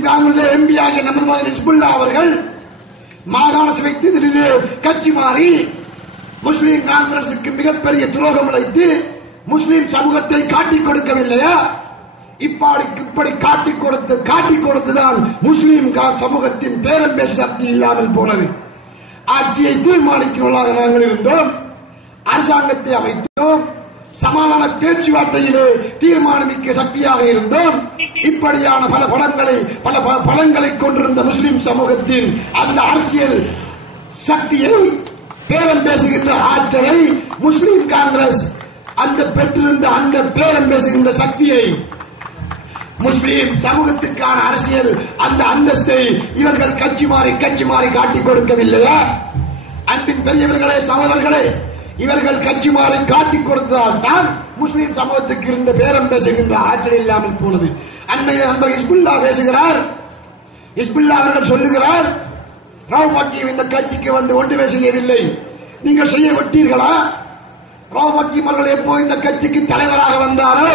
முஸ்லிம் Congress MP ஆகிய நமது Hezbollah அவர்கள் மாகாண சபை தேர்தலிலே கட்சி மாறி முஸ்லிம் காங்கிரசுக்கு மிகப்பெரிய துரோகம் இழைத்து முஸ்லிம் சமூகத்தை காட்டிக் கொடுக்கவில்லையா? இப்படி காட்டிக் கொடுத்துதான் முஸ்லிம் சமூகத்தின் பேரம் பேச சக்தி இல்லாமல் போனது. ஆட்சியை தீர்மானிக்கிறவர்களாக நாங்கள் இருந்தோம், அரசாங்கத்தை அமைத்தோம், சமாதான பேச்சுவார்த்தையிலே தீர்மானமிக்க சக்தியாக இருந்தோம். இப்படியான பல பலங்களை கொண்டிருந்த முஸ்லிம் சமூகத்தின் அந்த அரசியல் சக்தியை, பேரம் பேசுகின்ற ஆற்றலை முஸ்லிம் காங்கிரஸ் அந்த பெற்றிருந்த அந்த பேரம் பேசுகின்ற சக்தியை, முஸ்லிம் சமூகத்துக்கான அரசியல் அந்த அந்தஸ்தை இவர்கள் கட்சி மாறி காட்டிக் கொடுக்கவில்லையா? அன்பின் பெரியவர்களே, சகோதரர்களே, இவர்கள் கட்சி மாறி காட்டிக் கொடுத்ததால் தான் முஸ்லிம் சமூகத்துக்கு இருந்த பேரம் பேசுகின்ற ஆற்றல் இல்லாமல் போனது. அண்மையில் நண்பர் ஹிஸ்புல்லா பேசுகிறார். ஹிஸ்புல்லா அவர்கள் சொல்லுகிறார், ரவுப் ஹக்கீம் இந்த கட்சிக்கு வந்து ஒன்றுமே செய்யவில்லை, நீங்கள் செய்ய விட்டீர்களா? ரவுப் ஹக்கீம் அவர்கள் எப்போ இந்த கட்சிக்கு தலைவராக வந்தாரோ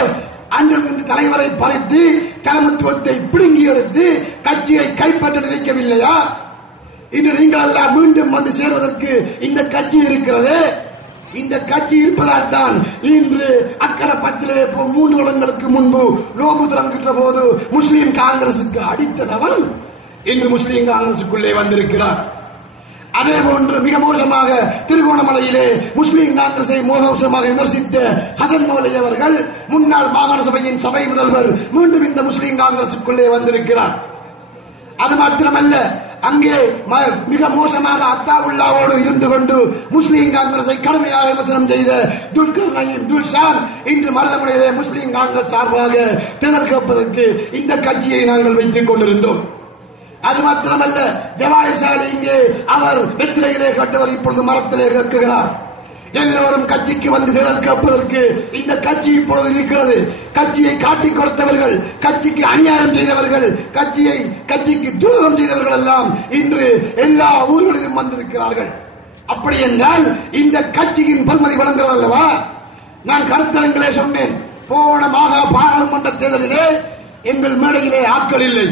அன்றிலிருந்து தலைவரை பறித்து தலைமைத்துவத்தை பிடுங்கி எடுத்து கட்சியை கைப்பற்ற நினைக்கவில்லையா? இன்று நீங்கள் எல்லாம் மீண்டும் வந்து சேர்வதற்கு இந்த கட்சி இருக்கிறது. இந்த கட்சி இருப்பதால் தான் இன்று அக்கரப்பத்திலே 3 வருடங்களுக்கு முன்பு நோபு திறக்கின்ற போது முஸ்லீம் காங்கிரசுக்கு அடித்ததவன் இன்று முஸ்லீம் காங்கிரசுக்குள்ளே வந்திருக்கிறார். அதே போன்று மிக மோசமாக திருகோணமலையிலே முஸ்லீம் காங்கிரஸை மோசமாக விமர்சித்த ஹசன் மௌலை அவர்கள், முன்னாள் மாகாண சபையின் சபை முதல்வர், மீண்டும் இந்த முஸ்லீம் காங்கிரசுக்குள்ளே வந்திருக்கிறார். அது மாத்திரமல்ல, அங்கே மிக மோசமாக அத்தாவுல்லாவோடு இருந்து கொண்டு முஸ்லீம் காங்கிரஸை கடுமையாக விமர்சனம் செய்த துல்கர் நயீம் துல்ஷான் இன்று மருதமுனையிலே முஸ்லீம் காங்கிரஸ் சார்பாக தேர்தல் கேட்பதற்கு இந்த கட்சியை நாங்கள் வைத்துக் கொண்டிருந்தோம். அது மாத்திரமல்ல, ஜவாஹிர் சாலி இங்கே அவர் வெற்றிலையிலே கட்டவர் இப்பொழுது மரத்திலே கேட்கிறார். எல்லோரும் கட்சிக்கு வந்து தேர்தல் கேட்பதற்கு இந்த கட்சி இப்பொழுது இருக்கிறது. கட்சியை காட்டிக் கொடுத்தவர்கள், கட்சிக்கு அநியாயம் செய்தவர்கள், கட்சிக்கு துரோகம் செய்தவர்கள் எல்லாம் இன்று எல்லா ஊர்களிலும் வந்திருக்கிறார்கள். அப்படி என்றால் இந்த கட்சியின் பெருமதி வழங்குகிறது அல்லவா? நான் கருத்தரங்களே சொன்னேன், போன பாராளுமன்ற தேர்தலிலே எங்கள் மேடையிலே ஆட்கள் இல்லை,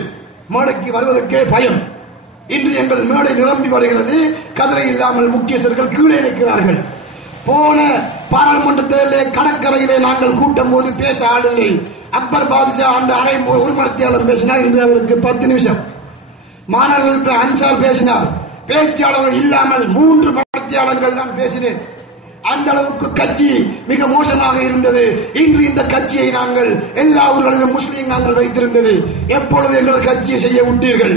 மேடைக்கு வருவதற்கே பயம். இன்று எங்கள் மேடை நிரம்பி வருகிறது, கதிரை இல்லாமல் முக்கியஸ்தர்கள் கீழே நிற்கிறார்கள். போன பாராளுமன்ற தேர்தலிலே கடற்கரையிலே நாங்கள் கூட்டம் போது பேச ஆள் இல்லை. அக்பர் பாதுஷா அந்த அரை ஒரு மணித்தியாளர் பேசினார், இன்று அவருக்கு 10 நிமிஷம். மாணவர்கள் அன்சார் பேசினார். பேச்சாளர்கள் இல்லாமல் 3 மணித்தியாளர்கள் நான் பேசினேன். அந்த அளவுக்கு கட்சி மிக மோசமாக இருந்தது. இன்று இந்த கட்சியை நாங்கள் எல்லா ஊர்களிலும் முஸ்லீம் நாங்கள் வைத்திருந்தது. எப்பொழுது எங்கள் கட்சியை செய்ய விட்டீர்கள்?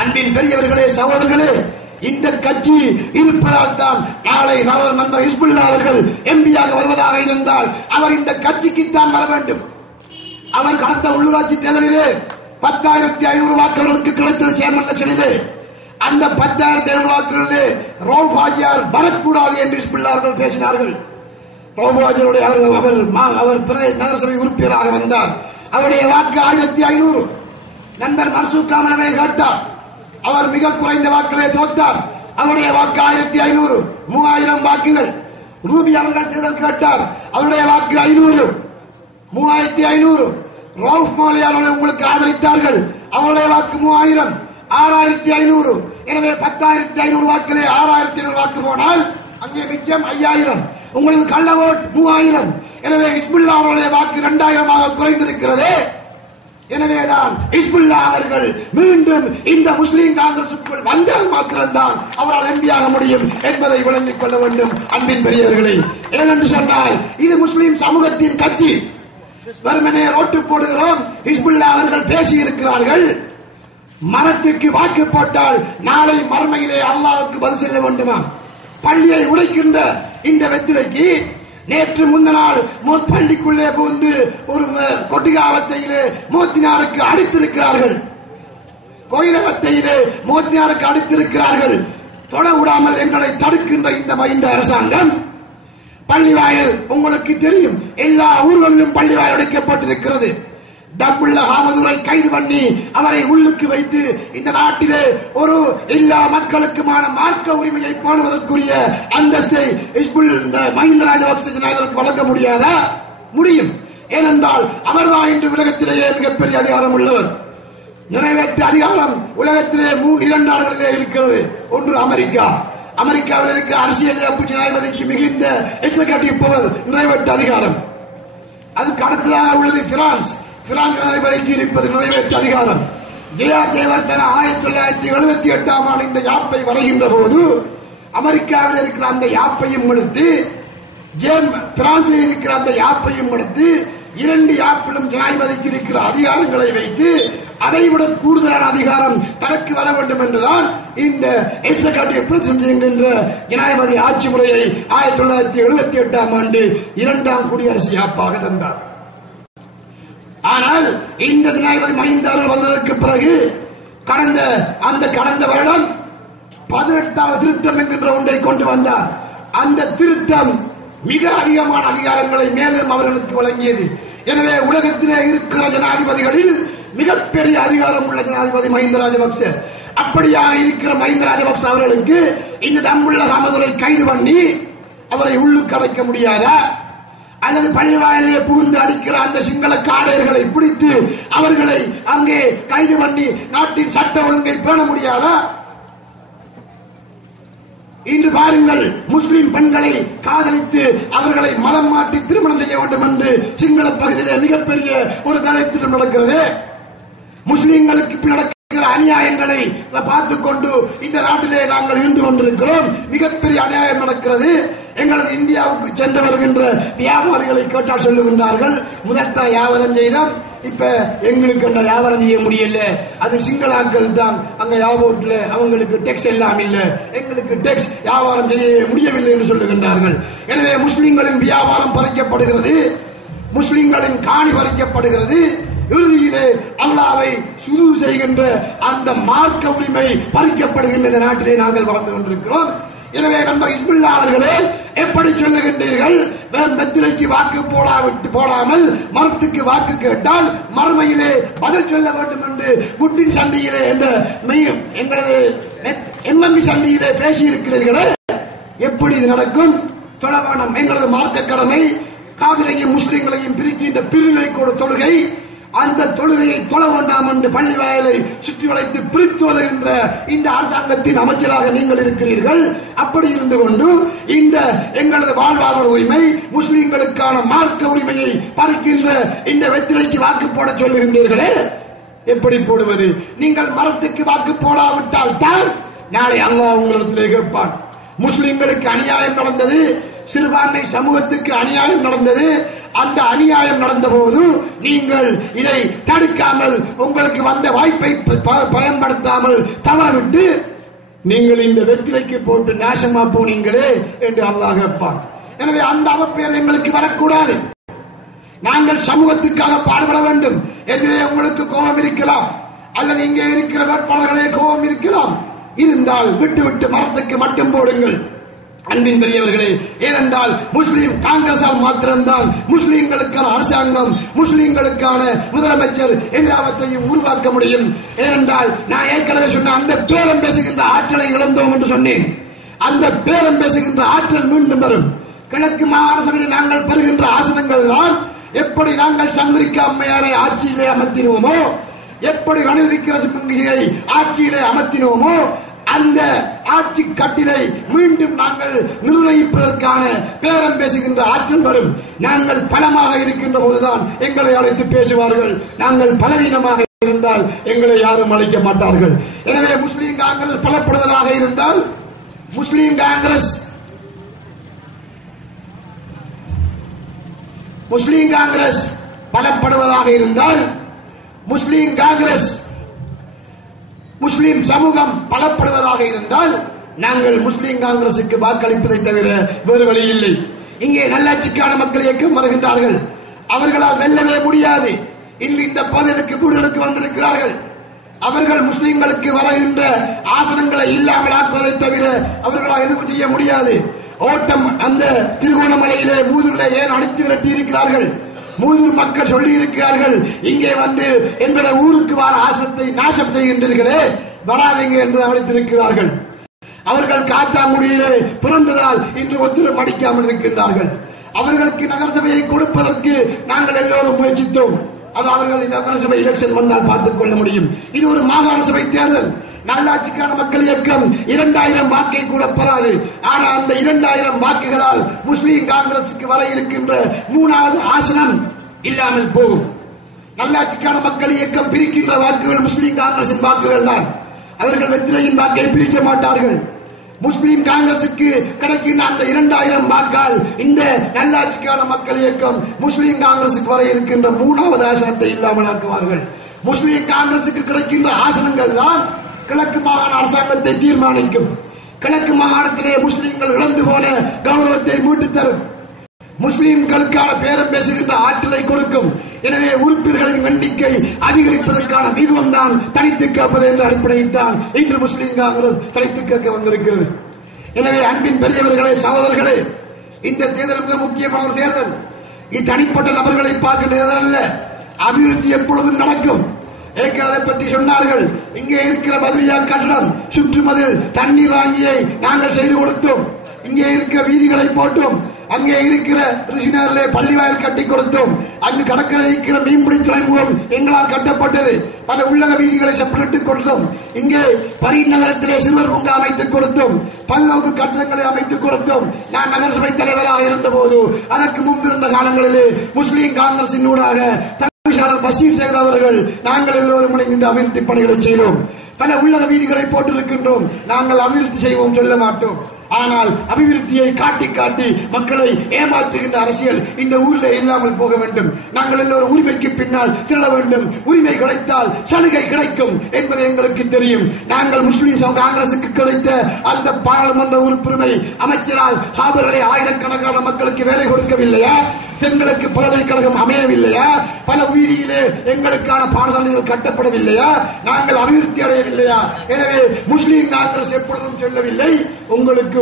அன்பின் பெரியவர்களே, சகோதரர்களே, இந்த கட்சி இருப்பதால் தான் நாளை நண்பர் ஹிஸ்புல்லா அவர்கள் எம்பியாக வருவதாக இருந்தால் அவர் இந்த கட்சிக்குத்தான் வர வேண்டும். அவர் கடந்த உள்ளூராட்சி தேர்தலிலே 10,500 வாக்குகளுக்கு கிடைத்தது சேர்மன் எலெக்ஷனிலே. அந்த 10,500 வாக்குகளிலே ரவுப் ஹாஜியார் வரக்கூடாது என்று ஹிஸ்புல்லா அவர்கள் பேசினார்கள். ரவுப் ஹாஜியாருடைய அவர் நகரசபை உறுப்பினராக வந்தார். அவருடைய வாக்கு 1,500. நண்பர் மர்சூக் காமனவை கேட்டார், அவர் மிக குறைந்த வாக்கிலே தோற்றார். அவருடைய வாக்கு 1,500, 3,000 வாக்குகள். ரூபி அவர்கள் தேர்தல் கேட்டார், அவருடைய வாக்கு 500, 3,500. ரவுப் மௌலவி அவர்கள் உங்களுக்கு ஆதரித்தார்கள், அவருடைய வாக்கு 3,000, 6,500. எனவே 10,500 வாக்கிலே 6,500 வாக்கு போனால் அங்கே மிச்சம் 5,000. உங்களுக்கு கள்ள ஓட் 3,000. எனவே ஹிஸ்புல்லா அவருடைய வாக்கு 2,000 குறைந்திருக்கிறது. எனவேதான் ஹிஸ்புல்லா அவர்கள் மீண்டும் இந்த முஸ்லீம் காங்கிரசுக்குள் வந்தால் மாத்திரம்தான் அவரால் எம்பியாக முடியும் என்பதை விளங்கிக் கொள்ள வேண்டும். அன்பின் பெரியவர்களே, ஏனென்று சொன்னால் இது முஸ்லீம் சமூகத்தின் கட்சி. வெறுமனே ஓட்டு போடுகிறோம். ஹிஸ்புல்லா அவர்கள் பேசியிருக்கிறார்கள், மரத்துக்கு வாக்கு போட்டால் நாளை மறுமையிலே அல்லாஹ்வுக்கு பதில் செய்ய வேண்டுமா? பள்ளியை உடைக்கின்ற இந்த வெற்றிலைக்கு நேற்று முந்தநாள் பள்ளிக்குள்ளே புகுந்து ஒரு கொட்டிகாவத்தையிலே மோத்தினாருக்கு அடித்திருக்கிறார்கள், கோயிலவத்தையிலே மோத்தினாருக்கு அடித்திருக்கிறார்கள். தொட விடாமல் எங்களை தடுக்கின்ற இந்த அரசாங்கம், பள்ளிவாயல் உங்களுக்கு தெரியும், எல்லா ஊர்களிலும் பள்ளிவாயல் உடைக்கப்பட்டிருக்கிறது. தப்புள்ள ஹாமதுரை கைது பண்ணி அவரை உள்ளுக்கு வைத்து இந்த நாட்டிலே ஒரு எல்லா மக்களுக்குமான மார்க்க உரிமையை பேணுவதற்குரிய அந்தஸ்தை மஹிந்த ராஜபக்சேவுக்கு வழங்க முடியாதா? முடியும். ஏனென்றால் அவர்தான் இன்று உலகத்திலேயே மிகப்பெரிய அதிகாரம் உள்ளவர். நிறைவேற்று அதிகாரம் உலகத்திலே 2 நாடுகளிலே இருக்கிறது. ஒன்று அமெரிக்கா. அமெரிக்காவில் இருக்கிற அரசியல் ஜனாதிபதிக்கு மிகுந்த எக்ஸிகியூட்டிவ் பவர், நிறைவேற்று அதிகாரம். அதுக்கு அடுத்ததாக உள்ளது பிரான்ஸ். பிரான்ஸ் ஜனாதிபதிக்கு இருப்பது நிறைவேற்று அதிகாரம். ஜெயவர்தன 1978ஆம் ஆண்டு இந்த யாப்பை வரைகின்ற போது அமெரிக்காவில் இருக்கிற அந்த யாப்பையும் எடுத்து, பிரான்சில் இருக்கிற அந்த யாப்பையும் எடுத்து, 2 யாப்பிலும் ஜனாதிபதிக்கு இருக்கிற அதிகாரங்களை வைத்து அதைவிட கூடுதலான அதிகாரம் தனக்கு வர வேண்டும் என்றுதான் இந்த எக்ஸிகியூட்டிவ் பிரசிடென்ட் என்கின்ற ஜனாதிபதி ஆட்சி முறையை 1978ஆம் ஆண்டு 2ஆம் குடியரசு யாப்பாக தந்தார். ஆனால் இந்த ஜனாதிபதி மஹிந்த அவர்கள் வந்ததற்கு பிறகு கடந்த வருடம் 18வது திருத்தம் என்கின்ற ஒன்றை கொண்டு வந்தார். அந்த திருத்தம் மிக அதிகமான அதிகாரங்களை மேலும் அவர்களுக்கு வழங்கியது. எனவே உலகத்திலே இருக்கிற ஜனாதிபதிகளில் மிகப்பெரிய அதிகாரம் உள்ள ஜனாதிபதி மஹிந்த ராஜபக்ச. அப்படியாக இருக்கிற மஹிந்த ராஜபக்ச அவர்களுக்கு இந்த தம்புள்ள காமதுரை கைது பண்ணி அவரை உள்ளுக்கு அடைக்க முடியாதா? அல்லது பள்ளிவாயிலே புகுந்து அடிக்கிற அந்த சிங்கள காடையர்களை பிடித்து அவர்களை அங்கே கைது பண்ணி நாட்டின் சட்ட ஒழுங்கை பேண முடியாதா? இன்று பாருங்கள், முஸ்லிம் பெண்களை காதலித்து அவர்களை மதம் மாற்றி திருமணம் செய்ய வேண்டும் என்று சிங்கள பகுதியிலே மிகப்பெரிய ஒரு வேலை திட்டம் நடக்கிறது. முஸ்லிம்களுக்கு நடக்கிற அநியாயங்களை பார்த்துக் கொண்டு இந்த நாட்டிலே நாங்கள் இருந்து கொண்டிருக்கிறோம். மிகப்பெரிய அநியாயம் நடக்கிறது. எங்களது இந்தியாவுக்கு சென்று வருகின்ற வியாபாரிகளை கேட்டால் சொல்லுகின்றார்கள், முதல் தான் வியாபாரம் செய்தால் இப்ப எங்களுக்கு அந்த வியாபாரம் செய்ய முடியல, அது சிங்களாக்கள் தான் அங்க வியாபாரத்தில் அவங்களுக்கு டெக்ஸ் எல்லாம் இல்ல, எங்களுக்கு டெக்ஸ் வியாபாரம் செய்ய முடியவில்லை என்று சொல்லுகின்றார்கள். எனவே முஸ்லிம்களின் வியாபாரம் பறிக்கப்படுகிறது, முஸ்லிம்களின் காணி பறிக்கப்படுகிறது. இறுதியிலே அல்லாஹ்வை சுஜூத் செய்கின்ற அந்த மார்க்க உரிமை பறிக்கப்படுகின்ற இந்த நாட்டிலே நாங்கள் வாழ்ந்து கொண்டிருக்கிறோம். எனவே நம்ம ஹிஸ்புல்லாஹ்களே எப்படி சொல்லுகின்றீர்கள், வெற்றிலைக்கு வாக்கு போடாமல் மரத்துக்கு வாக்கு கேட்டால் மறுமையிலே பதில் சொல்ல வேண்டும் என்று குட்டின் சந்தையிலே எங்களது எம்எம்பி சந்தையிலே பேசி இருக்கிறீர்களே, எப்படி இது நடக்கும்? தொழவானம் எங்களது மார்க்க கடமை. காவிரையும் முஸ்லிம்களையும் பிரிக்கின்ற பிரிவை கூட தொழுகை, அந்த தொழுகையை தொழ வேண்டாம் என்று பள்ளி வாயிலை சுற்றி வளைத்து பிரித்து வருகின்ற இந்த அரசாங்கத்தின் அமைச்சராக நீங்கள் இருக்கிறீர்கள். அப்படி இருந்து கொண்டு இந்த எங்களது வாழ்வாதார உரிமை, முஸ்லிம்களுக்கான மார்க்க உரிமையை பறிக்கின்ற இந்த வெற்றிலைக்கு வாக்கு போட சொல்லுகின்றீர்களே, எப்படி போடுவது? நீங்கள் மரத்துக்கு வாக்கு போடாவிட்டால் தான் நாளை அல்லாஹ் உங்களிடத்திலே கேட்பான். முஸ்லிம்களுக்கு அநியாயம் நடந்தது, சிறுபான்மை சமூகத்துக்கு அநியாயம் நடந்தது. அந்த அநியாயம் நடந்த போது நீங்கள் இதை தடுக்காமல், உங்களுக்கு வந்த வாய்ப்பை பயன்படுத்தாமல் தவறவிட்டு நீங்கள் இந்த வெற்றிலைக்கு போட்டு நாசமா போனீங்களே என்று அல்லாஹ் கேட்பான். எனவே அந்த அவப்பெயர் எங்களுக்கு வரக்கூடாது. நாங்கள் சமூகத்துக்காக பாடுபட வேண்டும் என்று உங்களுக்கு கோபம் இருக்கலாம், அல்லது இங்கே இருக்கிற வேட்பாளர்களே கோபம் இருக்கலாம். இருந்தால் விட்டு மரத்துக்கு மட்டும் போடுங்கள். அன்பின் பெரியவர்களே, ஏனென்றால் முஸ்லிம் காங்கிரஸால் மாத்திரம்தான் முஸ்லிம்களுக்கான அரசாங்கம், முஸ்லிம்களுக்கான முதலமைச்சர் எல்லாவற்றையும் உருவாக்க முடியும். ஏனென்றால் நான் ஏற்கனவே சொன்ன அந்த பேரம் பேசுகின்ற ஆற்றலை இழந்தோம் என்று சொன்னேன். அந்த பேரம் பேசுகின்ற ஆற்றல் மீண்டும் வரும். கிழக்கு மாகாண சபையில் நாங்கள் பெறுகின்ற ஆசனங்கள் தான் எப்படி நாங்கள் சந்திரிகா அம்மையாரை ஆட்சியிலே அமர்த்தினோமோ, எப்படி ரணில் விக்ரமசிங்கவை ஆட்சியிலே அமர்த்தினோமோ, அந்த ஆட்சி கட்டிலை மீண்டும் நாங்கள் நிர்ணயிப்பதற்கான பேரம் பேசுகின்ற ஆற்றல் வரும். நாங்கள் பலமாக இருக்கின்ற போதுதான் எங்களை அழைத்து பேசுவார்கள். நாங்கள் பலவீனமாக இருந்தால் எங்களை யாரும் அழைக்க மாட்டார்கள். எனவே முஸ்லீம் காங்கிரஸ் பலப்படுவதாக இருந்தால், முஸ்லீம் காங்கிரஸ் பலப்படுவதாக இருந்தால், முஸ்லீம் காங்கிரஸ் முஸ்லிம் சமூகம் பலப்படுவதாக இருந்தால் நாங்கள் முஸ்லீம் காங்கிரசுக்கு வாக்களிப்பதை தவிர வேறு வழி இல்லை. இங்கே நல்லாட்சிக்கான மக்கள் இயக்கம் வருகின்றார்கள், அவர்களால் வெல்லவே முடியாது. இன்று இந்த பகுதிகளுக்கு கூடுதலுக்கு வந்திருக்கிறார்கள். அவர்கள் முஸ்லிம்களுக்கு வருகின்ற ஆசனங்களை இல்லாமல் ஆக்குவதை தவிர அவர்களால் எதுவும் செய்ய முடியாது. ஓட்டம் அந்த திருகோணமலையிலே மூதூரிலே ஏன் அடித்து விரட்டி இருக்கிறார்கள்? மூதூர் மக்கள் சொல்லி இருக்கிறார்கள், இங்கே வந்து எங்களுடைய ஊருக்கு வர ஆசனத்தை நாசம் செய்கின்றீர்களே, வராதீங்க என்று அழைத்திருக்கிறார்கள். அவர்கள் காத்தாங்குடியிலே பிறந்ததால் இன்று ஒத்துரம் அடிக்காமல் இருக்கின்றார்கள். அவர்களுக்கு நகரசபையை கொடுப்பதற்கு நாங்கள் எல்லோரும் முயற்சித்தோம். அது அவர்கள் நகர சபை எலெக்ஷன் வந்தால் பார்த்துக் கொள்ள முடியும். இது ஒரு மாகாண சபை தேர்தல். நல்லாட்சிக்கான மக்கள் இயக்கம் 2000 வாக்கை கூட பெறாது. ஆனால் அந்த 2000 வாக்குகளால் முஸ்லீம் காங்கிரசுக்கு வர இருக்கின்ற 3வது ஆசனம் இல்லாமல் போகும். நல்லாட்சிக்கான மக்கள் இயக்கம் பிரிக்கின்ற வாக்குகள் முஸ்லீம் காங்கிரசின் வாக்குகள் தான். அவர்கள் வெற்றிலையின் வாக்கை பிரிக்க மாட்டார்கள். முஸ்லீம் காங்கிரசுக்கு கிடைக்கின்ற அந்த 2000 வாக்கால் இந்த நல்லாட்சிக்கான மக்கள் இயக்கம் முஸ்லீம் காங்கிரசுக்கு வர இருக்கின்ற 3வது ஆசனத்தை இல்லாமல் ஆக்குவார்கள். முஸ்லீம் காங்கிரசுக்கு கிடைக்கின்ற ஆசனங்கள் தான் கிழக்கு மாகாண அரசாங்கத்தை தீர்மானிக்கும். கிழக்கு மாகாணத்திலே முஸ்லீம்கள் இழந்து போன கௌரவத்தை மீட்டு தரும். முஸ்லீம்களுக்கான பேரம் பேசுகின்ற ஆற்றலை கொடுக்கும். எனவே உறுப்பினர்களின் எண்ணிக்கை அதிகரிப்பதற்கான மிகவும் தான் தனித்து கேட்பது என்ற அடிப்படையில் தான் இன்று முஸ்லீம் காங்கிரஸ் தனித்து கேட்க வந்திருக்கிறது. எனவே அன்பின் பெரியவர்களே, சகோதரர்களே, இந்த தேர்தல் மிக முக்கியமான ஒரு தேர்தல். இது தனிப்பட்ட நபர்களை பார்க்கின்ற தேர்தல் அல்ல. அபிவிருத்தி எப்பொழுதும் நடக்கும். ஏற்கனவே பற்றி சொன்னார்கள். இங்கே இருக்கிற பத்ரியா கட்டடம் சுற்றுமதில் தண்ணீர் வாங்கியை நாங்கள் செய்து கொடுத்தோம். இங்கே இருக்கிற வீதிகளை போட்டோம். அங்கே இருக்கிற ரிஷினரிலே பள்ளிவாயல் கட்டி கொடுத்தோம். அங்கு கடற்கரை இருக்கிற மீன்பிடி துறைமுகம் எங்களால் கட்டப்பட்டது. பல உள்ளக வீதிகளை செப்பனிட்டுக் கொடுத்தோம். இங்கே பரீன் நகரத்திலே சிறுவர் பூங்கா அமைத்துக் கொடுத்தோம். பல்நோக்கு கட்டடங்களை அமைத்துக் கொடுத்தோம். நான் நகரசபை தலைவராக இருந்த போது அதற்கு முன்பிருந்த காலங்களிலே முஸ்லீம் காங்கிரசின் ஊடாக பஷீர் சேகர் அவர்கள் நாங்கள் எல்லோரும் இணைந்து அபிவிருத்தி பணிகளை செய்தோம். பல உள்ளக வீதிகளை போட்டிருக்கின்றோம். நாங்கள் அபிவிருத்தி செய்வோம் சொல்ல மாட்டோம். ஆனால் அபிவிருத்தியை காட்டி காட்டி மக்களை ஏமாற்றுகின்ற அரசியல் இந்த ஊரில் இல்லாமல் போக வேண்டும். நாங்கள் எல்லோரும் உரிமைக்கு பின்னால் திரள வேண்டும். உரிமை கிடைத்தால் சலுகை கிடைக்கும் என்பது எங்களுக்கு தெரியும். நாங்கள் முஸ்லீம் காங்கிரசுக்கு கிடைத்த அந்த பாராளுமன்ற உறுப்பினரை அமைச்சரால் சாபர்களை ஆயிரக்கணக்கான மக்களுக்கு வேலை கொடுக்கவில்லையா? தென்கிழக்கு பல்கலைக்கழகம் அமையவில்லையா? பல உயிரியிலே எங்களுக்கான பாடசாலைகள் கட்டப்படவில்லையா? நாங்கள் அபிவிருத்தி அடையவில்லையா? எனவே முஸ்லீம் காங்கிரஸ் எப்பொழுதும் சொல்லவில்லை உங்களுக்கு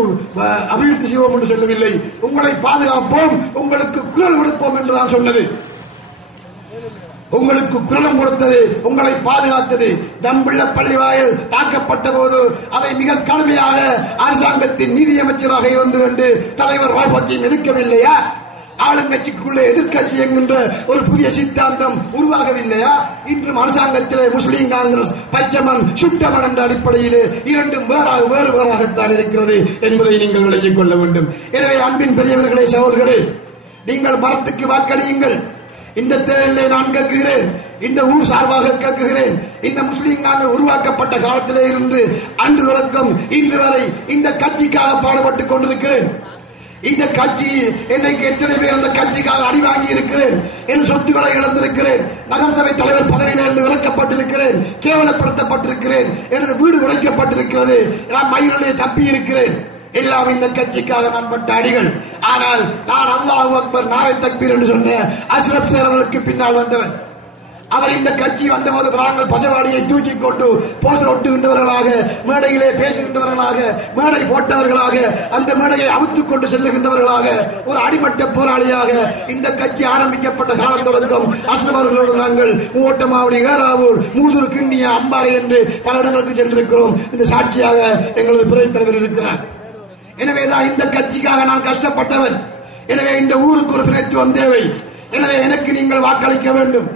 அபிவிருத்தி செய்வோம் என்று சொல்லவில்லை. உங்களை பாதுகாப்போம், உங்களுக்கு குரல் கொடுப்போம் என்றுதான் சொன்னது. உங்களுக்கு குரலம் கொடுத்தது, உங்களை பாதுகாத்தது. தம்பிள்ள பள்ளிவாயல் தாக்கப்பட்ட போது அதை மிக கடுமையாக அரசாங்கத்தின் நீதியமைச்சராக இருந்து கொண்டு தலைவர் வாபத்தியும் எதிர்க்கவில்லையா? ஆளுங்கட்சிக்குள்ளே எதிர்கட்சி என்கின்ற ஒரு புதிய சித்தாந்தம் உருவாகவில்லையா? இன்றும் அரசாங்கத்திலே முஸ்லீம் காங்கிரஸ் பச்சமன் சுட்டமன் என்ற அடிப்படையிலே இரண்டும் வேறு வேறாகத்தான் இருக்கிறது என்பதை நீங்கள் விளங்கிக் கொள்ள வேண்டும். எனவே அன்பின் பெரியவர்களே, சகோதரர்களே, நீங்கள் மரத்துக்கு வாக்களியுங்கள். இந்த தேர்தலை நான் கேட்கிறேன். இந்த ஊர் சார்பாக கேட்கிறேன். இந்த முஸ்லீம் நாங்கள் உருவாக்கப்பட்ட காலத்திலே இருந்து அன்று தொடக்கம் இன்று வரை இந்த கட்சிக்காக பாடுபட்டுக் கொண்டிருக்கிறேன். இந்த கட்சி என்னைக்கு எத்தனை பேர் அந்த கட்சிக்காக அடி வாங்கி இருக்கிறேன். என் சொத்துக்களை இழந்திருக்கிறேன். நகரசபை தலைவர் பதவியிலிருந்து இறக்கப்பட்டிருக்கிறேன். கேவலப்படுத்தப்பட்டிருக்கிறேன். எனது வீடு உடைக்கப்பட்டிருக்கிறது. நான் மயிலே தப்பி இருக்கிறேன். எல்லாம் இந்த கட்சிக்காக நான் பட்ட அடிகள். ஆனால் நான் அல்லாஹு அக்பர் நாரை தக்பீர் என்று சொன்ன அஷ்ரப் சேரர்களுக்கு பின்னால் வந்தவன். அவர் இந்த கட்சி வந்தபோது நாங்கள் பசவாளியை தூக்கிக் கொண்டு போஸ்டர் ஒட்டுகின்றவர்களாக, மேடையிலே பேசுகின்றவர்களாக, மேடை போட்டவர்களாக, அந்த மேடையை அவுத்துக் கொண்டு செல்லுகின்றவர்களாக, ஒரு அடிமட்ட போராளியாக இந்த கட்சி ஆரம்பிக்கப்பட்ட காலம் தொடக்கம் அஸ்லம் அவர்களோடு நாங்கள் ஓட்டமாவடி, ஏராவூர், மூதூர், கிண்ணியா, அம்பாறை என்று பல இடங்களுக்கு சென்றிருக்கிறோம். இந்த சாட்சியாக எங்களது துறை தலைவர் இருக்கிறார். எனவேதான் இந்த கட்சிக்காக நான் கஷ்டப்பட்டவன். எனவே இந்த ஊருக்கு ஒரு பிரதித்துவம் தேவை. எனவே எனக்கு நீங்கள் வாக்களிக்க வேண்டும்.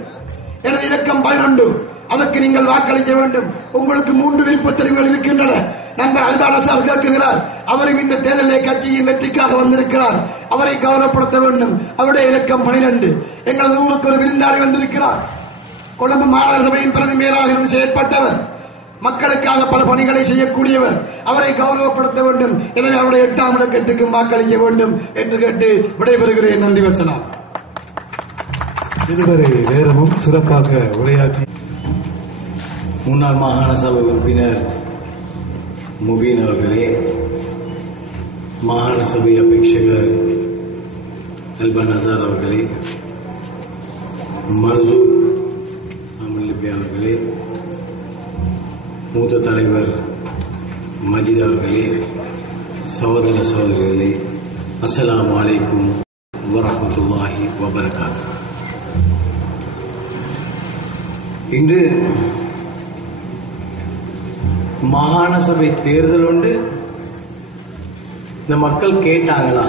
எனது இலக்கம் 11. அதற்கு நீங்கள் வாக்களிக்க வேண்டும். உங்களுக்கு 3 விருப்பத் தெரிவுகள் இருக்கின்றன. நண்பர் அல்பான் அசார் கேட்கிறார். அவரும் இந்த தேர்தலை கட்சியின் வெற்றிக்காக வந்திருக்கிறார். அவரை கௌரவப்படுத்த வேண்டும். அவருடைய இலக்கம் 12. எங்களது ஊருக்கு ஒரு விருந்தாளி வந்திருக்கிறார். கொழும்பு மாநகர சபையின் பிரதி மேயராக இருந்து செயற்பட்டவர். மக்களுக்காக பல பணிகளை செய்யக்கூடியவர். அவரை கௌரவப்படுத்த வேண்டும். எனவே அவருடைய 8ஆம் இலக்கத்துக்கு வாக்களிக்க வேண்டும் என்று கேட்டு விடைபெறுகிறேன். நன்றி வசனம். இதுவரை நேரமும் சிறப்பாக உரையாற்றி முன்னாள் மாகாண சபை உறுப்பினர் முபீன் அவர்களே, மாகாண சபை அபேட்சகர் அல்பான் அசார் அவர்களே, மர்சூக் அமல்லிபி அவர்களே, மூத்த தலைவர் மஜித் அவர்களே, சகோதர சகோதரிகளே, அஸ்ஸலாமு அலைக்கும் வரஹ்மத்துல்லாஹி வபரகாத்துஹு. இன்று மாகாண சபை தேர்தல் உண்டு. இந்த மக்கள் கேட்டாங்களா?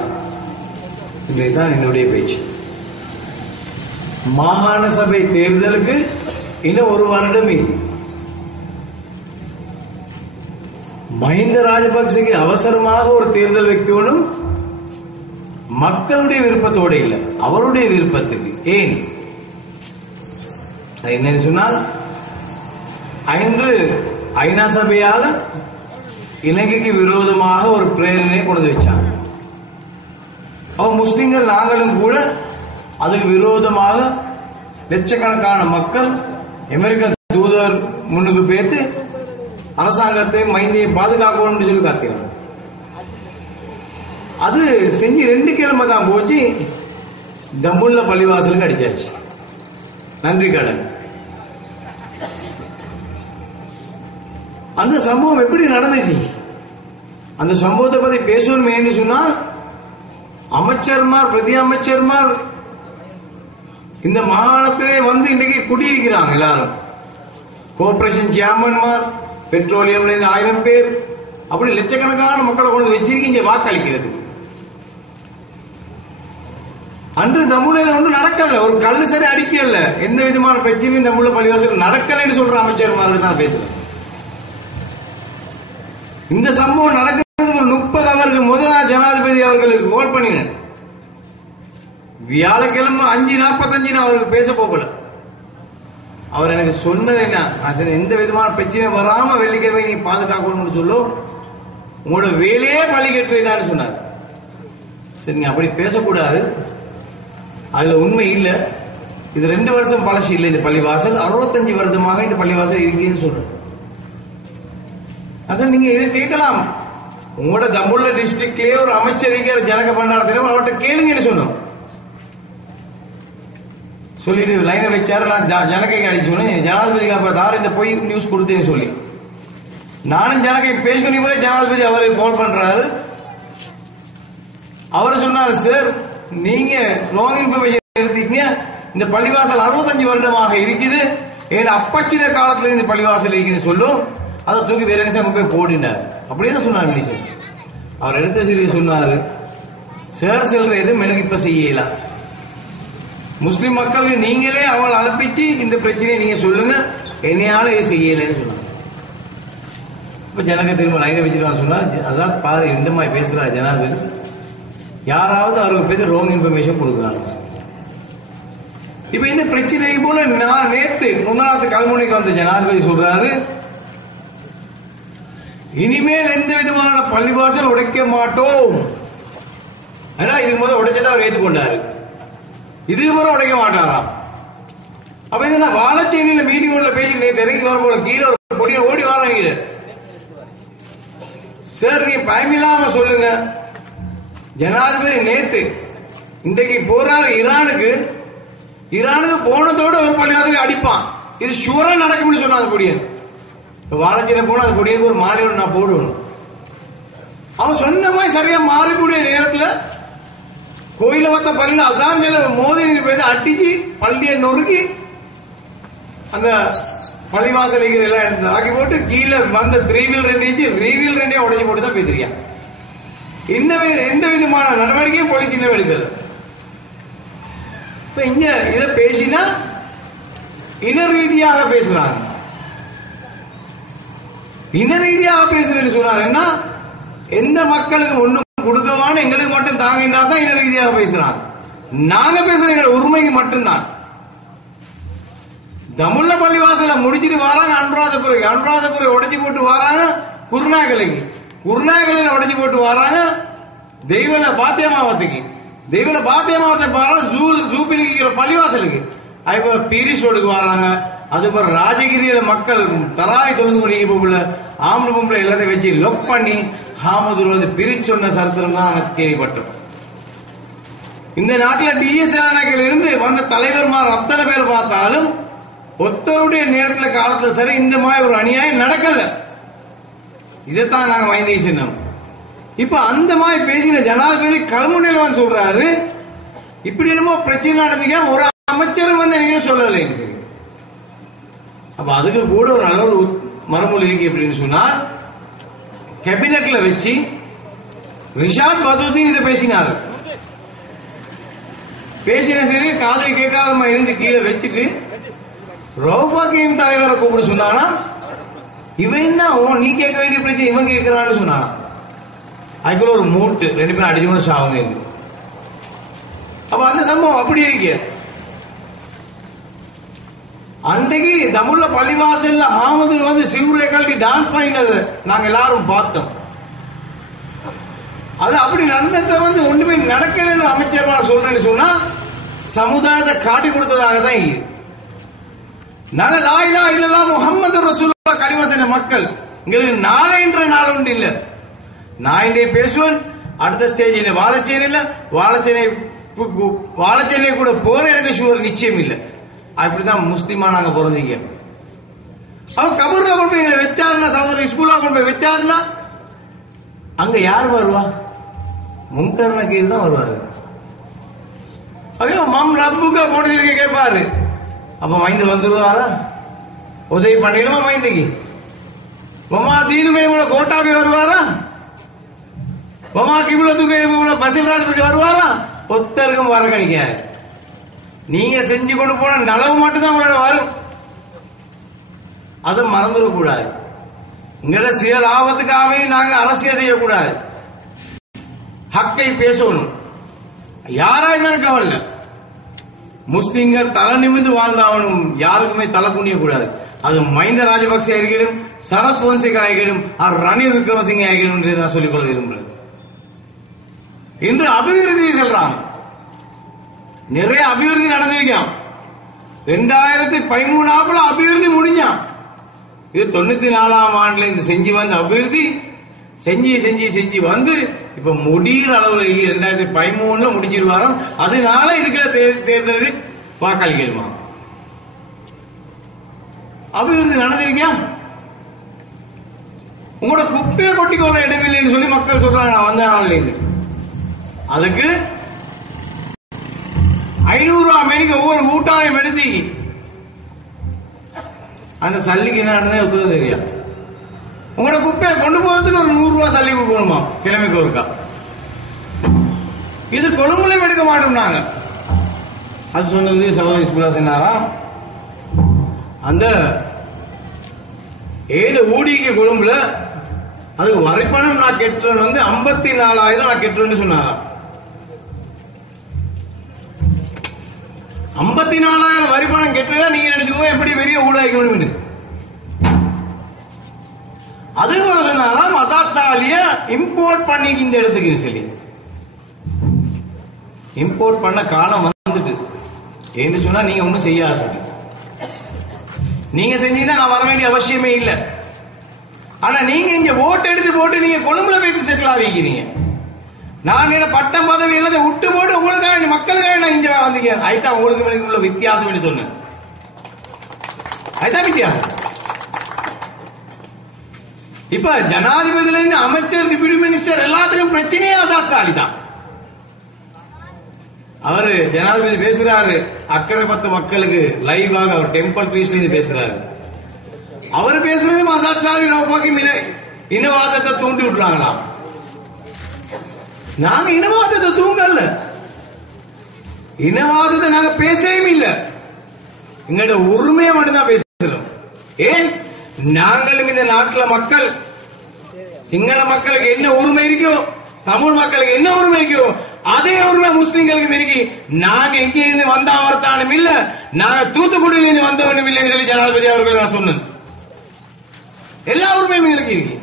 இதுதான் என்னுடைய பேச்சு. மாகாண சபை தேர்தலுக்கு இன்னும் ஒரு வருடம். மஹிந்த ராஜபக்சேக்கு அவசரமாக ஒரு தேர்தல் வைக்கணும், மக்களுடைய விருப்பத்தோடு இல்லை, அவருடைய விருப்பத்துக்கு. ஏன் என்ன சொன்னால், இன்று ஐநா சபையால இலங்கைக்கு விரோதமாக ஒரு பிரேரணையை கொண்டு வச்சாங்க. அவன் முஸ்லிம்கள் நாங்களும் கூட அதுக்கு விரோதமாக லட்சக்கணக்கான மக்கள் அமெரிக்க தூதர் முன்னுக்கு பேத்து அரசாங்கத்தை மைந்தியை பாதுகாக்கணும்னு சொல்லி காத்தினாங்க. அது செஞ்சு 2 கிழமை தான் போச்சு, தம்புள்ள பள்ளிவாசலுக்கு அடிச்சாச்சு. நன்றி கடன். அந்த சம்பவம் எப்படி நடந்துச்சு, அந்த சம்பவத்தை பத்தி பேசணும் என்று சொன்னால், அமைச்சர்மார் பிரதி அமைச்சர்மார் இந்த மாகாணத்திலே வந்து இன்றைக்கு குடியிருக்கிறாங்க. எல்லாரும் கோஆபரேஷன் சேர்மன்மார், பெட்ரோலியம்ல இருந்து 1000 பேர், அப்படி லட்சக்கணக்கான மக்களை கொண்டு வச்சிருக்கீங்க வாக்களிக்கிறது. அன்று தமிழில் ஒன்றும் நடக்கல, ஒரு கல்லு சரி அடிக்கல, எந்த விதமான பிரச்சனையும் தமிழ் பள்ளிவாசல் நடக்கலன்னு சொல்ற அமைச்சர்மார்கள் தான் பேசுறேன். இந்த சம்பவம் நடக்கிறதுக்கு ஒரு 30 அவருக்கு முதல் ஜனாதிபதி அவர்களுக்கு கால் பண்ணினேன். வியாழக்கிழமை 5:45 அவருக்கு பேச போகல. அவர் எனக்கு சொன்னது என்ன, எந்த விதமான பிரச்சனை வராம வெள்ளிக்கிழமை நீ பாதுகாக்கணும்னு சொல்லும், உங்களோட வேலையே பள்ளி கட்டுறதுதான் சொன்னார். சரி, நீங்க அப்படி பேசக்கூடாது, அதுல உண்மை இல்ல. இது 2 வருஷம் பழசு இல்லை, இந்த பள்ளிவாசல் 65 வருஷமாக இந்த பள்ளிவாசல் இருக்குன்னு சொல்றேன். அதான் நீங்க இதை கேட்கலாம், உங்களோட தம்புள்ள டிஸ்ட்ரிக்ட்லயே ஒரு அமைச்சர் ஜனக பண்டாரத்திலும் அவர்கிட்ட கேளுங்கன்னு சொன்னோம். சொல்லிட்டு லைனை வச்சாரு. நான் ஜனகை அடிச்சு சொன்னேன், ஜனாதிபதி தார் இந்த போய் நியூஸ் கொடுத்தேன்னு சொல்லி நானும் ஜனகை பேசணும் கூட ஜனாதிபதி அவருக்கு கால் பண்றாரு. அவர் சொன்னாரு, சார் நீங்க ராங் இன்ஃபர்மேஷன் எடுத்தீங்க, இந்த பள்ளிவாசல் 65 வருடமாக இருக்குது, ஏன்னா அப்பச்சின காலத்துல இந்த பள்ளிவாசல் இருக்குன்னு சொல்லும், அதை தூக்கி வேற நிமிஷம் போய் போடினார். அப்படியே தான் சொன்னார் மினிஸ்டர். அவர் எடுத்த சீரிய சொன்னாரு, சார் செல்ற எதுவும் எனக்கு இப்ப செய்யலாம், முஸ்லிம் மக்களுக்கு நீங்களே அவளை அனுப்பிச்சு இந்த பிரச்சனையை நீங்க சொல்லுங்க, என்னையால இது செய்யலன்னு சொன்னாங்க. இப்ப ஜனக திரும்ப லைனை வச்சிருக்காங்க. சொன்னா அதான் பாரு இந்த மாதிரி பேசுறா ஜனாதிபதி, யாராவது அவருக்கு பேச ராங் இன்ஃபர்மேஷன் கொடுக்குறாங்க. இப்ப இந்த பிரச்சனை போல நான் நேற்று முன்னாள் கல்முனைக்கு வந்த ஜனாதிபதி சொல்றாரு, இனிமேல் எந்த விதமான பள்ளிவாசல் உடைக்க மாட்டோம். இது முதல் உடைச்சதா அவர் ஏற்றுக்கொண்டாரு, இது முறை உடைக்க மாட்டாராம். அப்ப என்ன வாழச்சேனியில மீட்டிங் உள்ள பேசி நேற்று இறங்கி வர போல கீழே ஒரு பொடியை ஓடி வராங்க. சார் நீ பயமில்லாம சொல்லுங்க, ஜனாதிபதி நேத்து இன்றைக்கு போறாரு ஈரானுக்கு, போனதோட ஒரு பள்ளிவாசலுக்கு அடிப்பான், இது ஷூரா நடக்கும்னு சொன்னாங்க பொடியன். வாழச்சேனை போனா அந்த பொடியனுக்கு ஒரு மாலை நான் போடணும். அவன் சொன்ன மாதிரி சரியா மாறக்கூடிய நேரத்தில் கோயில மத்த பள்ளியில அசான் செல்ல மோதி போய் அடிச்சு பள்ளியை நொறுக்கி அந்த பள்ளிவாசல் எல்லாம் ஆக்கி போட்டு கீழே வந்த 3 வீல் 2 இன்ச்சு 3 வீல் 2 உடைச்சு போட்டு தான் பேசிருக்கான். எந்த விதமான நடவடிக்கையும் போலீஸ் இன்னும் எடுக்கல. இப்ப இங்க இதை பேசினா இன ரீதியாக பேசுறாங்க. இன ரீதியாக பேசுறேன்னு சொன்னாங்கன்னா எந்த மக்களுக்கு ஒண்ணும் கொடுக்கவான எங்களுக்கு மட்டும் தாங்கினா தான் இன ரீதியாக பேசுறாங்க. நாங்க பேசுற எங்க உரிமைக்கு மட்டும்தான். தமிழ்ல பள்ளிவாசல முடிச்சிட்டு வராங்க அனுராதபுரம் உடைச்சு போட்டு வராங்க, குருநாகலைக்கு உடைச்சு போட்டு வராங்க, தெய்வல பாத்தியமாவத்துக்கு பாருங்க, ஜூபிலிக்கிற பள்ளிவாசலுக்கு இப்ப பீரிஸ் ரோடுக்கு வராங்க. அதுபோல ராஜகிரியில மக்கள் தராய் தொழுந்து கொண்டு ஆம்பளை பொம்பளை எல்லாத்தையும் வச்சு லொக் பண்ணி ஹாமதூர் வந்து பிரிச்சு சொன்ன சரித்திரம் தான் நாங்கள் கேள்விப்பட்டோம். இந்த நாட்டில் டிஎஸ்எல் இருந்து வந்த தலைவர்மார் அத்தனை பேர் பார்த்தாலும் ஒத்தருடைய நேரத்தில் காலத்தில் சரி இந்த மாதிரி ஒரு அநியாயம் நடக்கல. இதைத்தான் நாங்க மைந்தை சொன்னோம். இப்ப அந்த மாதிரி பேசின ஜனாதிபதி கல்முனையில் வந்து சொல்றாரு, இப்படி என்னமோ பிரச்சனை நடந்தீங்க, ஒரு அமைச்சரும் வந்து நீங்க சொல்லலை. சரி, அப்ப அதுக்கு கூட ஒரு நல்ல ஒரு மரமொழி இருக்கு. எப்படின்னு சொன்னா, கேபினெட்ல வச்சு ரிஷாட் பதூதீன் இதை பேசினார். பேசின சரி காதை கேட்காதமா இருந்து கீழே வச்சுட்டு ரவுஃபா கேம் தலைவரை கூப்பிட சொன்னானா, இவன் என்ன நீ கேட்க வேண்டிய பிரச்சனை இவன் கேட்கிறான்னு சொன்னானா. அதுக்குள்ள ஒரு மூட்டு 2 பேரும் அடிச்சு கூட சாவுங்க. அப்ப அந்த சம்பவம் அப்படி இருக்கு. அன்றைக்கு தமிழ்ல பள்ளிவாசல்ல ஆமது வந்து சிவரை கழட்டி டான்ஸ் பண்ணினது நாங்க எல்லாரும் பார்த்தோம். அது அப்படி நடந்ததை வந்து ஒண்ணுமே நடக்கலன்னு அமைச்சர் சொல்றேன்னு சொன்னா சமுதாயத்தை காட்டி கொடுத்ததாக தான் இருக்கு. நாங்க லா இலாஹ இல்லல்லாஹ் முஹம்மது ரசூலுல்லாஹ் கலிமா சொன்ன மக்கள். எங்களுக்கு நாளை என்ற நாள் ஒன்று இல்ல. நான் இன்றைய பேசுவேன், அடுத்த ஸ்டேஜ் என்ன வாழச்சேனை இல்ல, வாழச்சேனை கூட போற எனக்கு ஷுவர் நிச்சயம் இல்லை. அப்படிதான் முஸ்லிமா நாங்க பிறந்தீங்க. அவன் கபூர்ல கொண்டு போய் எங்களை வச்சாருன்னா, சகோதரர் ஸ்கூலா கொண்டு போய் வச்சாருன்னா அங்க யார் வருவா? முன்கர்ண கீழ் தான் வருவாரு. ஐயோ மம் ரப்புக்கு போனதுக்கு கேட்பாரு. அப்ப மைந்து வந்துருவாரா? உதவி பண்ணிடுமா மைந்துக்கு? மமா தீனுக்கு கோட்டாபி வருவாரா? மமா கிபிலத்துக்கு பசில்ராஜ் பற்றி வருவாரா? ஒத்தருக்கும் வர கிடைக்காது. நீங்க செஞ்சு கொண்டு போன நலவு மட்டும்தான் உங்களோட வரும். அதை மறந்துடக்கூடாது. உங்களோட சுய லாபத்துக்காகவே நாங்க அரசியல் செய்யக்கூடாது. ஹக்கை பேசணும். யாரா இருந்தாலும் கவலை. முஸ்லிம்கள் தலை நிமிர்ந்து வாழ்ந்தாவணும். யாருக்குமே தலை குனிய கூடாது. அது மஹிந்த ராஜபக்சே ஆகிடும், சரத் பொன்சேகா ஆகிடும், ரணில் விக்ரமசிங்கே ஆகிடும் என்று நான் சொல்லிக்கொள்ள விரும்புகிறேன். இன்று அபிவிருத்தி சொல்றாங்க. நிறைய அபிவிருத்தி நடந்திருக்கான். 2013 அபிவிருத்தி முடிஞ்சான். இது 94ஆம் ஆண்டுல இந்த செஞ்சு வந்த அபிவிருத்தி செஞ்சு வந்து இப்ப முடிகிற அளவுல 2013 முடிச்சிருவாரோ. அதனால இதுக்கு தேர்தல் வாக்களிக்கணுமா? அபிவிருத்தி நடந்திருக்கியா? உங்களோட குப்பையை கொட்டிக்கொள்ள இடமில்லைன்னு சொல்லி மக்கள் சொல்றாங்க. வந்த நாள்ல இருந்து அதுக்கு 500 அமெரிக்க ஒவ்வொரு ஊட்டாயம் எடுத்து அந்த சல்லிக்கு என்ன நடந்தது தெரியா? உங்களோட குப்பையை கொண்டு போறதுக்கு ஒரு 100 ரூபாய் சல்லி கொடுக்கணுமா கிழமைக்கு ஒருக்கா? இது கொழும்புலையும் எடுக்க மாட்டோம் நாங்க. அது சொன்னது சகோதரி ஸ்கூலா சொன்னாரா? அந்த 7 ஊடிக்கு கொழும்புல அது வரைப்பணம் நான் கெட்டுறேன் வந்து 54,000 நான் கெட்டுறேன்னு சொன்னாராம். 54,000 வரிப்பணம் கெட்டுறா நீங்க நினைச்சுக்கோ எப்படி பெரிய ஊடாக்கணும். அது சொன்னாராம் மசாத் சாலிய இம்போர்ட் பண்ணி இந்த இடத்துக்கு சொல்லி இம்போர்ட் பண்ண காலம் வந்துட்டு ஏன்னு சொன்னா நீங்க ஒன்னும் செய்யாது. நீங்க செஞ்சீங்கன்னா நான் வர வேண்டிய அவசியமே இல்லை. ஆனா நீங்க இங்க ஓட்டு எடுத்து போட்டு நீங்க கொழும்புல போய் செட்டில் ஆகிக்கிறீங்க. நான் என்ன பட்டம் பதவி எல்லாத்தையும் விட்டு போட்டு உங்களுக்காக மக்களுக்காக நான் இங்க வந்தீங்க. அதுதான் உங்களுக்கு உள்ள வித்தியாசம் சொன்னேன். அதுதான் வித்தியாசம். இப்ப ஜனாதிபதியில இருந்து அமைச்சர், டிப்யூட்டி மினிஸ்டர் எல்லாத்துக்கும் பிரச்சனையே ஆசாத் சாலி தான். அவரு ஜனாதிபதி பேசுறாரு அக்கறை 10 மக்களுக்கு லைவாக அவர் டெம்பிள் ட்ரீஸ்ல இருந்து பேசுறாரு. அவர் பேசுறது ஆசாத் சாலி ரவுஃபாக்கு இனவாதத்தை தூண்டி விட்டுறாங்களாம். நாங்க இனவாதத்தை தூங்கல, இனவாதத்தை நாங்க பேசவே இல்லை. எங்களோட உரிமையை மட்டும்தான் பேசுறோம். ஏன் நாங்களும் இந்த நாட்டில் மக்கள், சிங்கள மக்களுக்கு என்ன உரிமை இருக்கோ, தமிழ் மக்களுக்கு என்ன உரிமை இருக்கோ அதே உரிமை முஸ்லிம்களுக்கு இருக்கு. நாங்க எங்க இருந்து வந்தவர்த்தானும் இல்ல, நாங்க தூத்துக்குடியில இருந்து வந்தவனும் இல்லை சொல்லி ஜனாதிபதி அவர்கள் நான் சொன்னேன். எல்லா உரிமையும் எங்களுக்கு இருக்கு.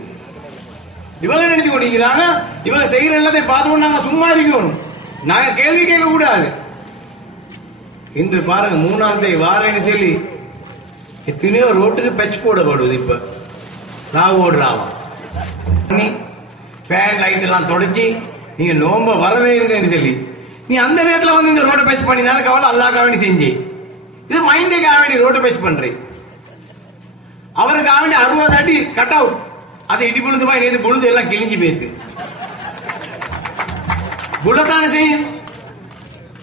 இவங்க நினைச்சு கொண்டிருக்கிறாங்க இவங்க செய்யற எல்லாத்தையும் பார்த்து நாங்க சும்மா இருக்கணும், நாங்க கேள்வி கேட்க கூடாது. இன்று பாருங்க 3ஆம் தேதி வாரேன்னு சொல்லி எத்தனையோ ரோட்டுக்கு பெச் போடப்படுவது. இப்ப ராவோடு ராவா ஃபேன் லைட் எல்லாம் தொடச்சி நீங்க நோம்ப வரவே இருங்கன்னு சொல்லி நீ அந்த நேரத்தில் வந்து இந்த ரோட்டை பெச் பண்ணினாலும் கவலை அல்லாக்காக வேண்டி செஞ்சு இது மைந்தேக்காக வேண்டி ரோட்டை பெச் பண்றேன். அவருக்காக வேண்டி 60 அடி கட் அவுட் அது இடி புழுந்து போய் நேற்று புழுந்து எல்லாம் கிழிஞ்சு போயிருக்கு. புள்ளத்தானே செய்யும்.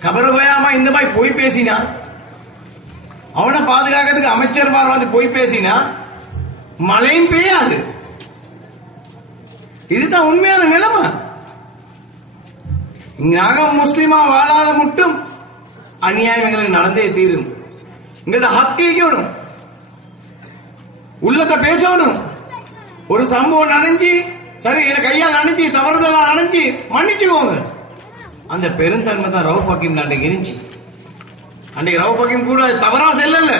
கபரு போயாமா இந்த மாதிரி போய் பேசினா அவனை பாதுகாக்கிறதுக்கு அமைச்சர்மார் வந்து போய் பேசினா மழையும் பெய்யாது. இதுதான் உண்மையான நிலைமை. நாங்க முஸ்லிமா வாழாத மட்டும் அநியாயம் எங்களுக்கு நடந்தே தீரும். எங்கள்ட்ட ஹக்கேக்கணும், உள்ளத்தை பேசணும். ஒரு சம்பவம் நடந்துச்சு, சரி என் கையால் அணைஞ்சி தவறுதலா அணைஞ்சி மன்னிச்சுக்கோங்க. அந்த பெருந்தன்மை தான் ரவுஃப் ஹக்கீம் அன்றைக்கு இருந்துச்சு. அன்றைக்கு ரவுஃப் ஹக்கீம் கூட தவறா செல்லல.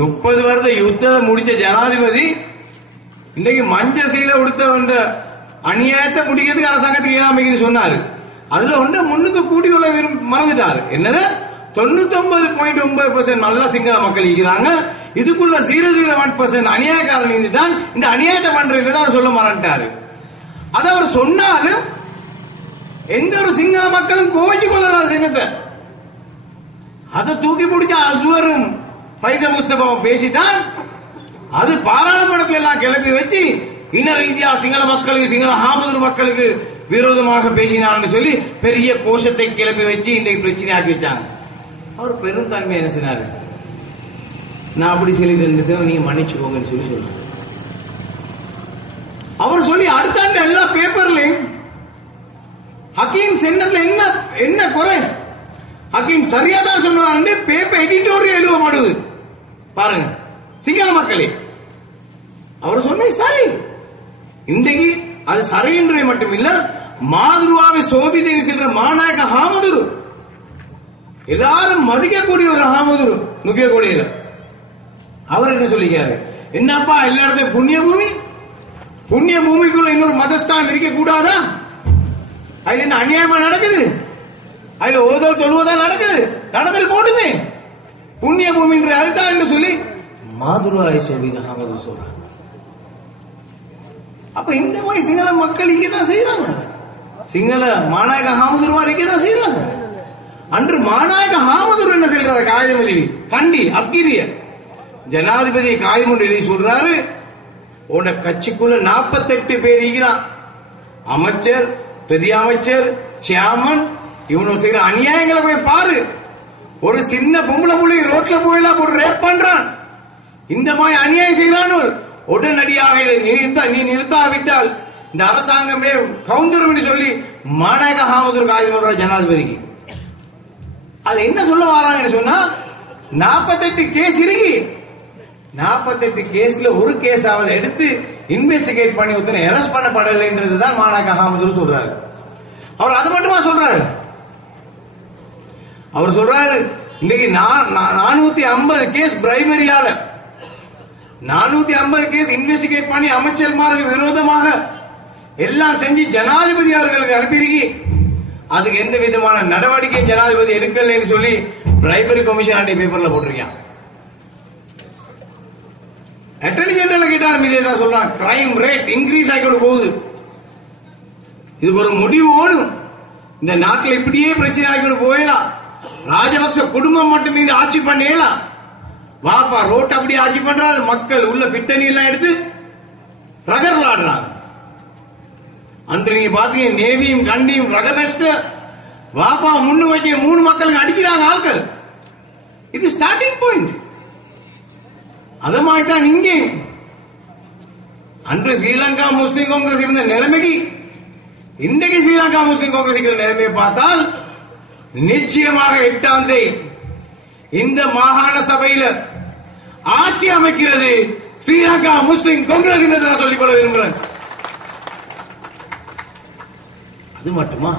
30 வருட யுத்தத்தை முடிச்ச ஜனாதிபதி இன்றைக்கு மஞ்ச சீலை உடுத்த அநியாயத்தை முடிக்கிறதுக்கு அரசாங்கத்துக்கு இயலாமைன்னு சொன்னாரு. அதுல ஒன்று முன்னுக்கு கூட்டி கொள்ள மறந்துட்டாரு. என்னது 99.9% நல்ல சிங்கள மக்கள் இருக்கிறாங்க, இதுக்குள்ள 0.01% அநியாயக்காரன் இருந்துதான் இந்த அநியாயத்தை பண்றீங்க சொல்ல மறந்துட்டாரு. அதை அவர் சொன்னாலும் எந்த ஒரு சிங்கள மக்களும் கோவிச்சு கொள்ளலாம் சின்னத்தை. அதை தூக்கி பிடிச்ச அஸ்வரும் பைசா முஸ்தபாவும் பேசித்தான் அது பாராளுமன்றத்தில் எல்லாம் கிளப்பி வச்சு இன ரீதியா சிங்கள மக்களுக்கு சிங்கள ஹாமதூர் மக்களுக்கு விரோதமாக பேசினான்னு சொல்லி பெரிய கோஷத்தை கிளப்பி வச்சு இன்றைக்கு பிரச்சனை ஆக்கி வச்சாங்க. அவர் பெருந்தன்மை என்ன செய்னாரு, நான் அப்படி சொல்லிட்டு நீங்க மன்னிச்சுக்கோங்கன்னு சொல்லி சொல்றாரு. அவர் சொல்லி அடுத்த ஆண்டு எல்லா பேப்பர்லயும் ஹக்கீம் சென்னத்துல என்ன என்ன குறை, ஹக்கீம் சரியா தான் சொன்னாரு பேப்பர் எடிட்டோரியல் எழுதப்படுது பாருங்க சிங்கள மக்களே. அவர் சொன்ன சரி, இன்றைக்கு அது சரியின்றே மட்டுமில்ல, மாதுருவாவை சோபிதேவி சென்ற மாநாயக ஹாமதுரு எல்லாரும் மதிக்கக்கூடிய ஒரு ஹாமதுரு நுக்கியக்கூடியல. அவர் என்ன சொல்லிக்காரு, என்னப்பா எல்லா இடத்தையும் புண்ணிய பூமி, புண்ணிய பூமிக்குள்ள இன்னொரு மதஸ்தான் இருக்க கூடாதா? அதுல என்ன அநியாயமா நடக்குது? அதுல ஓதல் தொழுவதா நடக்குது, நடந்தல் போட்டுமே புண்ணிய பூமின்ற அதுதான் என்று சொல்லி மாதுருவாய் சோபித ஹாமதுரு சொல்றாங்க. அப்ப இந்த மாதிரி சிங்கள மக்கள் இங்கதான் செய்யறாங்க, சிங்கள மாநாயக ஹாமதுருவா இங்கதான் செய்யறாங்க. அன்று மாநாயக ஹாமதுரு என்ன சொல்றாரு, காயம் எழுதி கண்டி அஸ்கிரிய ஜனாதிபதி காயம் ஒன்று எழுதி சொல்றாரு, உன கட்சிக்குள்ள 48 பேர் இருக்கிறான், அமைச்சர், பெரிய அமைச்சர், சேர்மன், இவனு செய்யற அநியாயங்களை போய் பாரு. ஒரு சின்ன பொம்பளை புள்ளி ரோட்ல போயெல்லாம் போட்டு ரேப் பண்றான், இந்த மாதிரி அநியாயம் செய்யறானோ உடனடியாக இதை நீ நிறுத்தாவிட்டால் இந்த அரசாங்கமே கவுந்தரும் சொல்லி மாநாயக ஹாமதுரு காயம் ஜனாதிபதிக்கு. அது என்ன சொல்ல வராங்கன்னு சொன்னா 48 கேஸ் இருக்கு, 48 கேஸ்ல ஒரு கேஸ் ஆவது எடுத்து இன்வெஸ்டிகேட் பண்ணி ஒருத்தனை அரெஸ்ட் பண்ணப்படலைன்றதுதான் மாநாயக ஹாமதுரு சொல்றாரு. அவர் அது மட்டுமா சொல்றாரு, அவர் சொல்றாரு இன்னைக்கு 450 கேஸ் பிரைமரியால 450 கேஸ் இன்வெஸ்டிகேட் பண்ணி அமைச்சர்மாருக்கு விரோதமாக எல்லாம் செஞ்சு ஜனாதிபதி அவர்களுக்கு அனுப்பியிருக்கி, அதுக்கு எந்த விதமான நடவடிக்கை ஜனாதிபதி எடுக்கலன்னு சொல்லி பிரைமரி கமிஷன் பேப்பர்ல போட்டிருக்கான். அட்டர்னி ஜெனரல் கேட்டாலும் இதே தான் சொல்றான், கிரைம் ரேட் இன்க்ரீஸ் ஆகிக்கொண்டு போகுது, இதுக்கு ஒரு முடிவு ஓடும், இந்த நாட்டில் இப்படியே பிரச்சனை ஆகிக்கொண்டு போயிடலாம், ராஜபக்ச குடும்பம் மட்டும் மீது ஆட்சி பண்ணலாம், வாப்பா ரோட் அப்படி ஆட்சி பண்றாரு, மக்கள் உள்ள பிட்டணி எல்லாம் எடுத்து ரகர் விளாடுறாங்க. அன்று நீங்க பாத்தீங்க நேவியும் கண்டியும் ரகர் வாப்பா முன்னு வச்சு 3 மக்களுக்கு அடிக்கிறாங்க ஆட்கள். இது ஸ்டார்டிங் பாயிண்ட். அது மாதிரி தான் இங்கே அன்று ஸ்ரீலங்கா முஸ்லிம் காங்கிரஸ் இருந்த நிலைமைக்கு இன்றைக்கு ஸ்ரீலங்கா முஸ்லிம் காங்கிரஸ் இருக்கிற நிலைமையை பார்த்தால் நிச்சயமாக 8ஆம் தேதி இந்த மாகாண சபையில ஆட்சி அமைக்கிறது ஸ்ரீலங்கா முஸ்லிம் காங்கிரஸ் என்று நான் சொல்லிக்கொள்ள விரும்புகிறேன். அது மட்டுமா,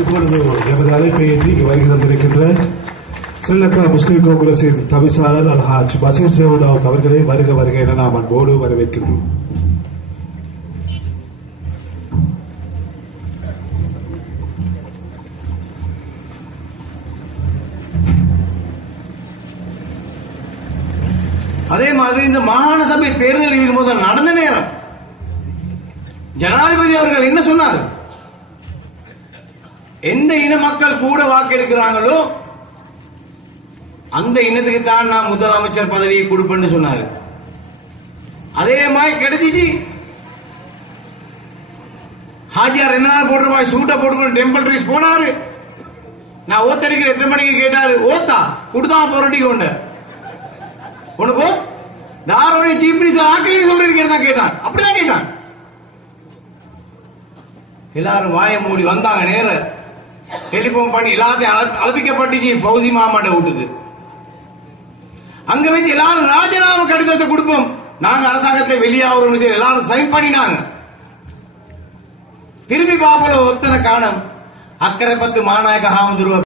இப்பொழுது எமது அழைப்பை ஏற்றி வருகை தந்திருக்கின்ற ஸ்ரீலங்கா முஸ்லிம் காங்கிரசின் தவிசாளர் அல்ஹாஜ் பசீர் சேவதாவ் அவர்களை வருக வருக என நாம் அன்போடு வரவேற்கின்றோம். அதே மாதிரி இந்த மாகாண சபை தேர்தல் இருக்கும்போது நடந்த நேரம் ஜனாதிபதி அவர்கள் என்ன சொன்னார், எந்த இன மக்கள் கூட வாக்கெடுக்கிறாங்களோ அந்த இனத்துக்கு தான் நான் முதலமைச்சர் பதவியை கொடுப்பேன்னு சொன்னாரு. அதே மாதிரி கிடைச்சிச்சு. ஹாஜியார் என்ன போடுற மாதிரி சூட்டை போட்டுக்கொண்டு டெம்பிள் ட்ரீஸ் போனாரு. நான் ஓத்தடிக்கிற எத்தனை மணிக்கு கேட்டாரு, ஓத்தா கொடுத்தா போராட்டி கொண்டு உனக்கு தாரோடைய சீஃப் மினிஸ்டர் ஆக்கிறீங்க சொல்றீங்க கேட்டான். அப்படிதான் கேட்டான். எல்லாரும் வாய மூடி வந்தாங்க. நேர டெலிபோன் பண்ணி எல்லாத்தையும் அழைப்பிக்கப்பட்டுச்சு ஃபௌசி மாமாட்ட வீட்டுக்கு. அங்க வச்சு எல்லாரும் ராஜினாமா கடிதத்தை கொடுப்போம், நாங்க அரசாங்கத்தில் வெளியாகிறோம் எல்லாரும் சைன் பண்ணினாங்க. திரும்பி பாப்பல ஒத்தனை காணும். அக்கறை பத்து மாநாயக ஹாமதுருவ